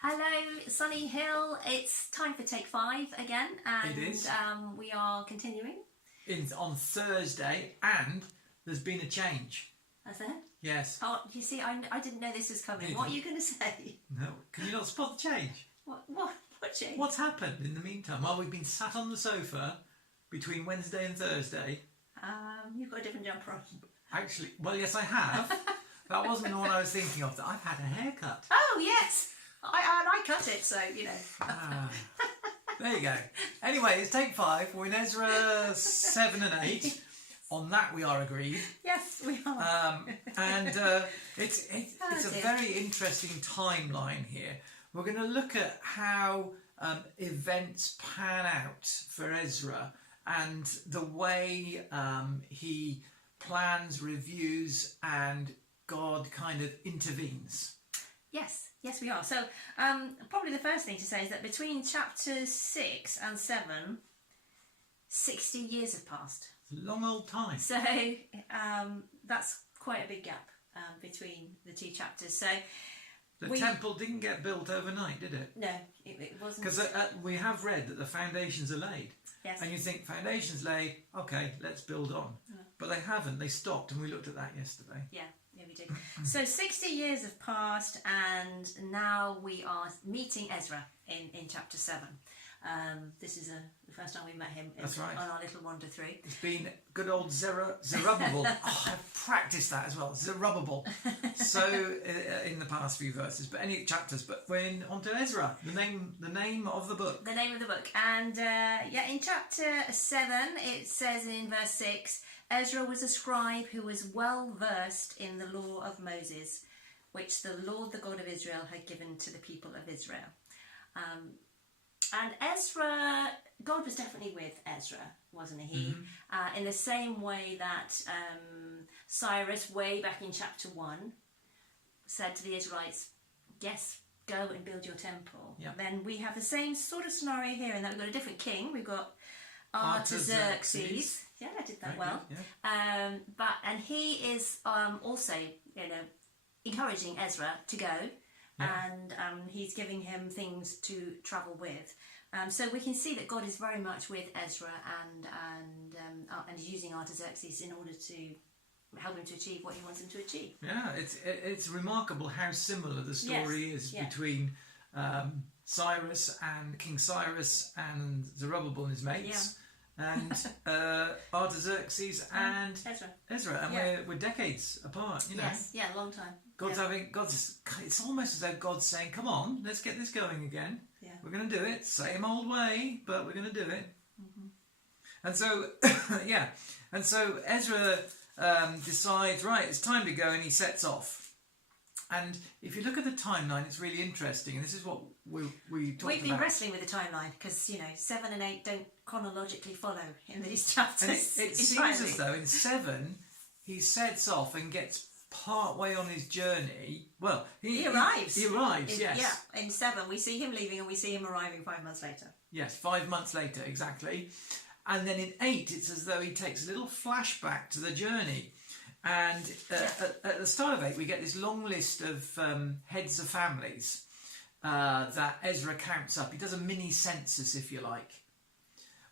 Hello, Sunny Hill. It's time for take 5 again, and It is. We are continuing. It's on Thursday, and there's been a change. Has there? Yes. Oh, you see, I didn't know this was coming. What are you going to say? No. Can you not spot the change? What change? What's happened in the meantime? Well, we've been sat on the sofa between Wednesday and Thursday. You've got a different jumper on. Actually, well, yes, I have. That wasn't the one I was thinking of. I've had a haircut. Oh, yes. I cut it, so, you know. There you go. Anyway, it's take 5. We're in Ezra 7 and 8. On that we are agreed. Yes, we are. It's a very interesting timeline here. We're going to look at how events pan out for Ezra and the way he plans, reviews, and God kind of intervenes. Yes, we are. So, probably the first thing to say is that between chapters 6 and 7, 60 years have passed. It's a long old time. So, that's quite a big gap between the two chapters. So, the temple didn't get built overnight, did it? No, it wasn't. Because we have read that the foundations are laid. Yes. And you think, foundations laid, okay, let's build on. Yeah. But they haven't, they stopped, and we looked at that yesterday. Yeah, we did. So 60 years have passed, and now we are meeting Ezra in chapter 7. This is the first time we met him That's right. on our little wander through. It's been good old Zerubbabel. I've practiced that as well. Zerubbabel. So in the past few verses, but any chapters. But we're on to Ezra, the name of the book. The name of the book. And in chapter 7, it says in verse 6, Ezra was a scribe who was well versed in the law of Moses, which the Lord, the God of Israel, had given to the people of Israel. And Ezra, God was definitely with Ezra, wasn't he? Mm-hmm. In the same way that Cyrus, way back in chapter 1, said to the Israelites, yes, go and build your temple. Yep. Then we have the same sort of scenario here, in that we've got a different king. We've got Artaxerxes. Yeah, I did that very well. Good, yeah. And he is also, encouraging Ezra to go. Yeah. And he's giving him things to travel with. So we can see that God is very much with Ezra and using Artaxerxes in order to help him to achieve what he wants him to achieve. Yeah, it's remarkable how similar the story is between Cyrus and King Cyrus and Zerubbabel and his mates. Yeah. And Artaxerxes and Ezra, and we're decades apart, you know. Yes, a long time. It's almost as though God's saying, "Come on, let's get this going again. Yeah. We're going to do it, same old way, but we're going to do it." Mm-hmm. And so, and so Ezra decides, right, it's time to go, and he sets off. And if you look at the timeline, it's really interesting, and this is what we talked about. We've been wrestling with the timeline because 7 and 8 don't chronologically follow in these chapters. And it seems as though in 7 he sets off and gets part way on his journey. Well, he arrives. He arrives. Yes. Yeah. In 7 we see him leaving, and we see him arriving 5 months later. Yes, 5 months later, exactly. And then in 8, it's as though he takes a little flashback to the journey. And at the start of 8, we get this long list of heads of families that Ezra counts up. He does a mini census, if you like.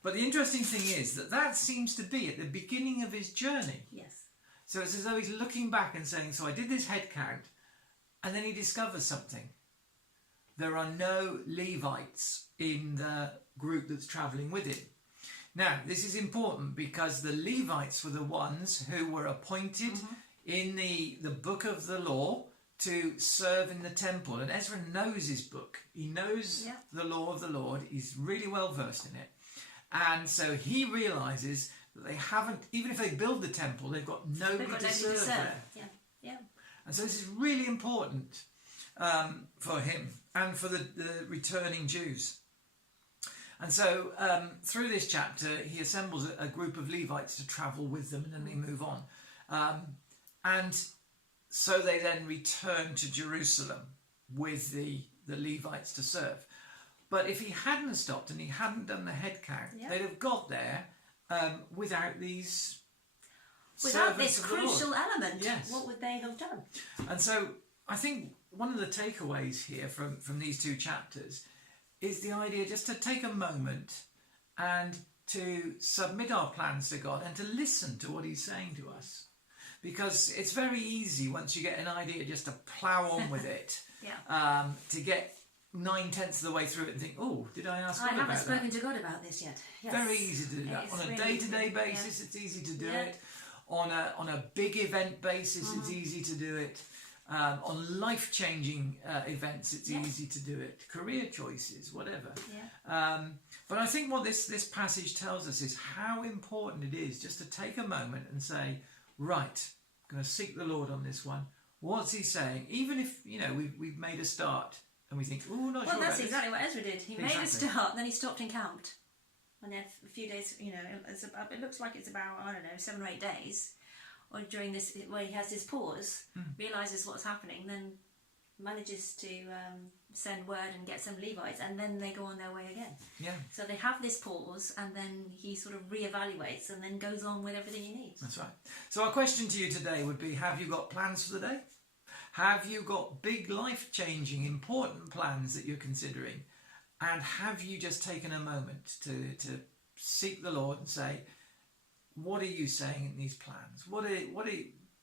But the interesting thing is that seems to be at the beginning of his journey. Yes. So it's as though he's looking back and saying, so I did this head count, and then he discovers something. There are no Levites in the group that's travelling with him. Now, this is important because the Levites were the ones who were appointed in the book of the law to serve in the temple. And Ezra knows his book. He knows the law of the Lord. He's really well versed in it. And so he realises that they haven't, even if they build the temple, they've got nobody to serve there. Yeah. And so this is really important for him and for the returning Jews. And so through this chapter, he assembles a group of Levites to travel with them, and then they move on. And so they then return to Jerusalem with the Levites to serve. But if he hadn't stopped and he hadn't done the head count, they'd have got there without these Without this crucial element, what would they have done? And so I think one of the takeaways here from these two chapters is the idea just to take a moment and to submit our plans to God and to listen to what he's saying to us. Because it's very easy once you get an idea just to plough on with it, to get 9/10 of the way through it and think, oh, did I ask God about that? I haven't spoken to God about this yet. Yes. Very easy to do that. On a day-to-day basis, it's easy to do it. On a big event basis, it's easy to do it. On life-changing events, it's easy to do it. Career choices, whatever. But I think what this passage tells us is how important it is just to take a moment and say, right, I'm going to seek the Lord on this one. What's he saying? Even if, we've made a start and we think, oh, not sure. Well, that's exactly what Ezra did. He made a start, and then he stopped and camped. And then a few days, it looks like it's about, 7 or 8 days. Or during this, where he has this pause, realises what's happening, then manages to send word and get some Levites, and then they go on their way again. Yeah. So they have this pause, and then he sort of reevaluates and then goes on with everything he needs. That's right. So our question to you today would be, have you got plans for the day? Have you got big life-changing, important plans that you're considering? And have you just taken a moment to seek the Lord and say, what are you saying in these plans?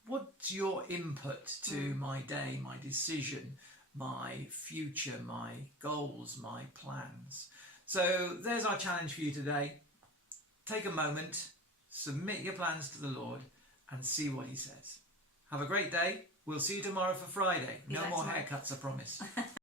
What's your input to my day, my decision, my future, my goals, my plans? So there's our challenge for you today. Take a moment, submit your plans to the Lord, and see what he says. Have a great day. We'll see you tomorrow for Friday. No more haircuts, I promise.